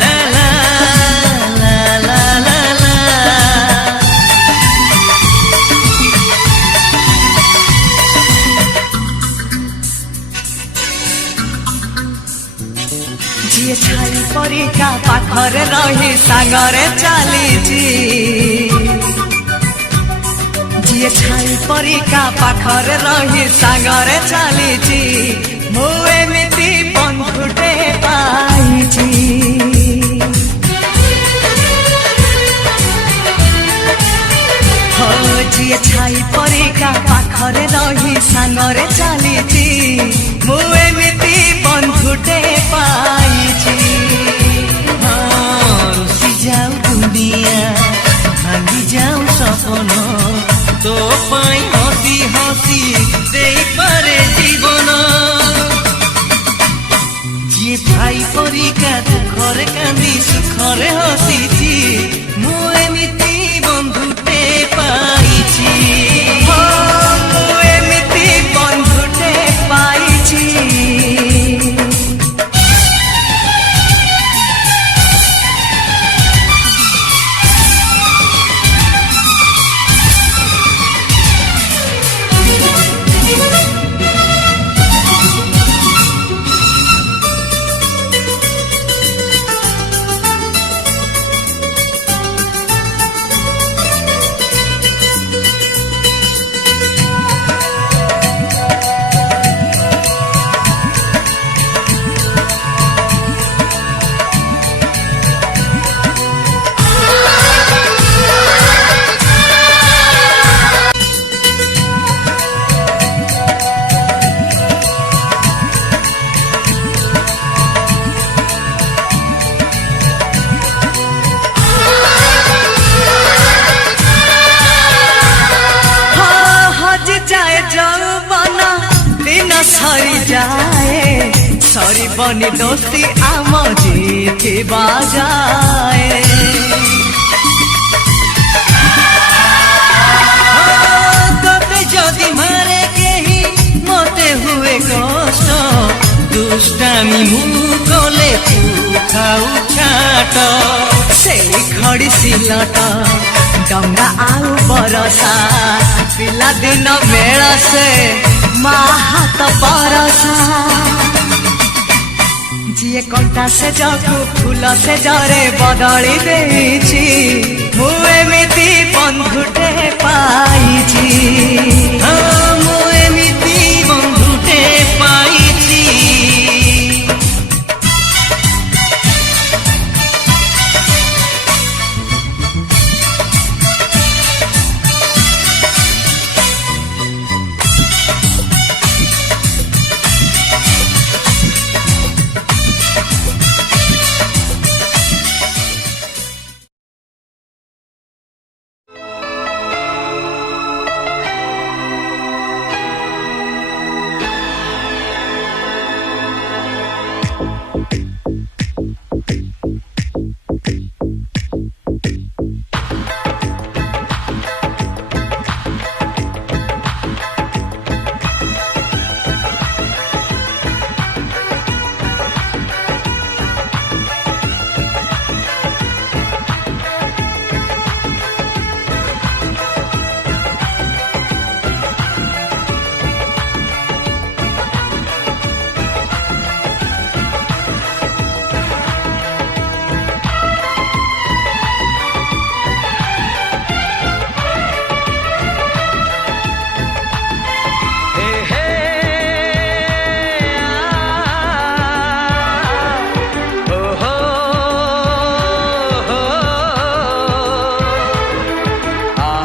ला ला ला ला ला ला। जी छाई परिका पाखरे रही सागरे चलीची जी छाई परिका पाखरे रही सागरे चलीची मु एमिति बंधुटे पाइची। हो जी छाई परिका पाखरे रही सागरे चलीची मु एमिति बंधुटे पाइची। रुसी जाऊ दुनिया भांगी जाऊ सपन तो पाई हसी हसी देई पारे जीवन। जी भाई परिका दुखरे कांदी सुखरे हसीची मु एमिति बंधुटे पाइची। मु एमिति बंधुटे पाइची। सरी जाए सरी बनी दोस्ती आम जीती बाजाए। तोते जदि मारे केही मते हुए कष्ट दुष्टामी मु कले तू खाऊ छाट से खड़ी सिलट डंगा आउ बरसा पिला दिन बेला से हाथ परसा। जी कंटा से जगू फूल से जरे बदली देछि मु एमिति बंधुटे पाइछि।